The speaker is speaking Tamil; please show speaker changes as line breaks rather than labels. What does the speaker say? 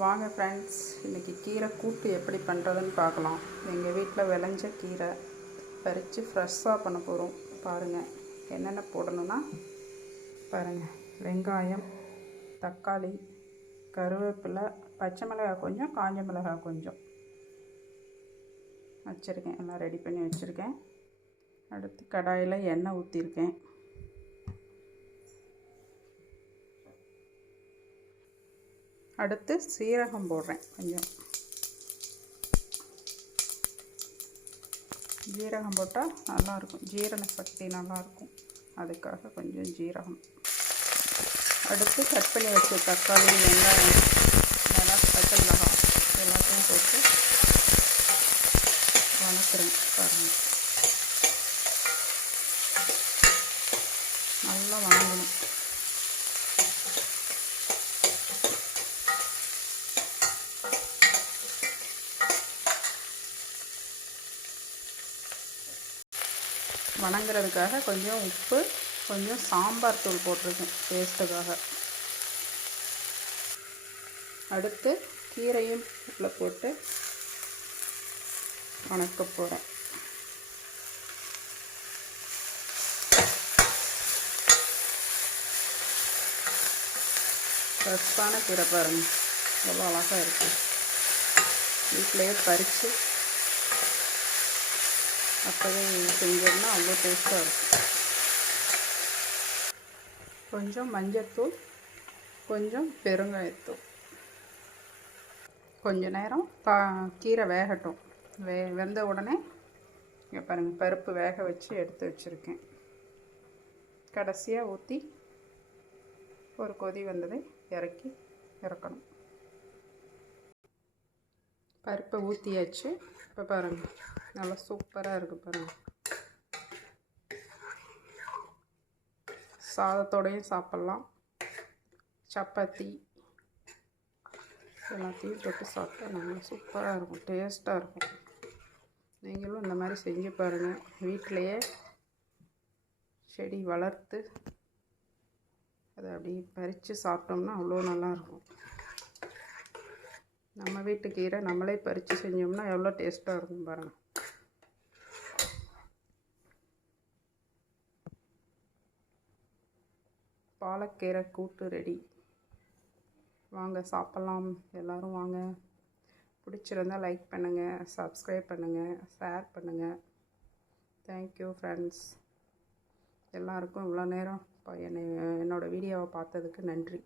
வாங்க ஃப்ரெண்ட்ஸ் இன்றைக்கி கீரை கூட்டு எப்படி பண்ணுறதுன்னு பார்க்கலாம். எங்கள் வீட்டில் விளைஞ்ச கீரை பறித்து ஃப்ரெஷ்ஷாக பண்ண போகிறோம் பாருங்கள் என்னென்ன போடணும்னா பாருங்கள் வெங்காயம் தக்காளி கருவேப்பிலை பச்சை மிளகாய் கொஞ்சம் காஞ்ச மிளகாய் கொஞ்சம். வச்சுருக்கேன் எல்லாம் ரெடி பண்ணி வச்சுருக்கேன். அடுத்து கடாயில் எண்ணெய் ஊற்றிருக்கேன் அடுத்து சீரகம் போடுறேன் கொஞ்சம். ஜீரகம் போட்டால் நல்லாயிருக்கும். ஜீரண சக்தி நல்லாயிருக்கும். அதுக்காக கொஞ்சம் ஜீரகம். அடுத்து கட் பண்ணி வச்ச தக்காளி வெங்காயம் மிளகா பச்சை மிளகாய் எல்லாத்தையும் போட்டு வளர்க்குறேன் பாருங்கள் நல்லா வணங்கணும் வணங்குறதுக்காக கொஞ்சம் உப்பு கொஞ்சம் சாம்பார் தூள் போட்டிருக்கேன் டேஸ்ட்டுக்காக அடுத்து கீரையும் உள்ள போட்டு வணக்க போகிறேன் ஃப்ரெஷ்ஷான கீரை பாருங்கள் எவ்வளோ அழகாக இருக்குது வீட்டிலையே பறித்து அப்போவே செஞ்சோம்னா அவ்வளோ டேஸ்ட்டாக இருக்கும். கொஞ்சம் மஞ்சத்தூள் கொஞ்சம் பெருங்காயத்தூள். கொஞ்ச நேரம் பா கீரை வேகட்டும். வே வெந்த உடனே இங்கே பாருங்கள் பருப்பு வேக வச்சு எடுத்து வச்சுருக்கேன். கடைசியாக ஊற்றி ஒரு கொதி வந்ததை இறக்கி இறக்கணும். பருப்பை ஊற்றியாச்சு இப்போ பாருங்கள் நல்லா சூப்பராக இருக்குது பாருங்கள் சாதத்தோடையும் சாப்பிட்லாம். சப்பாத்தி. எல்லாத்தையும் தொட்டு சாப்பிட்டா நல்லா சூப்பராக இருக்கும். டேஸ்ட்டாக இருக்கும். நீங்களும் இந்த மாதிரி செஞ்சு பாருங்கள் வீட்டிலையே செடி வளர்த்து அதை அப்படியே பறித்து சாப்பிட்டோம்னா அவ்வளோ நல்லாயிருக்கும் நம்ம வீட்டு கீரை நம்மளே பறித்து செஞ்சோம்னா எவ்வளோ டேஸ்ட்டாக இருக்கும் பாருங்கள் பாலக்கீரை கூட்டு ரெடி. வாங்க சாப்பிட்லாம். எல்லோரும் வாங்க. பிடிச்சிருந்தா லைக் பண்ணுங்கள் சப்ஸ்கிரைப் பண்ணுங்கள் ஷேர் பண்ணுங்கள் தேங்க்யூ ஃப்ரெண்ட்ஸ் எல்லாருக்கும் இவ்வளோ நேரம் இப்போ என்னை என்னோடய வீடியோவை பார்த்ததுக்கு நன்றி.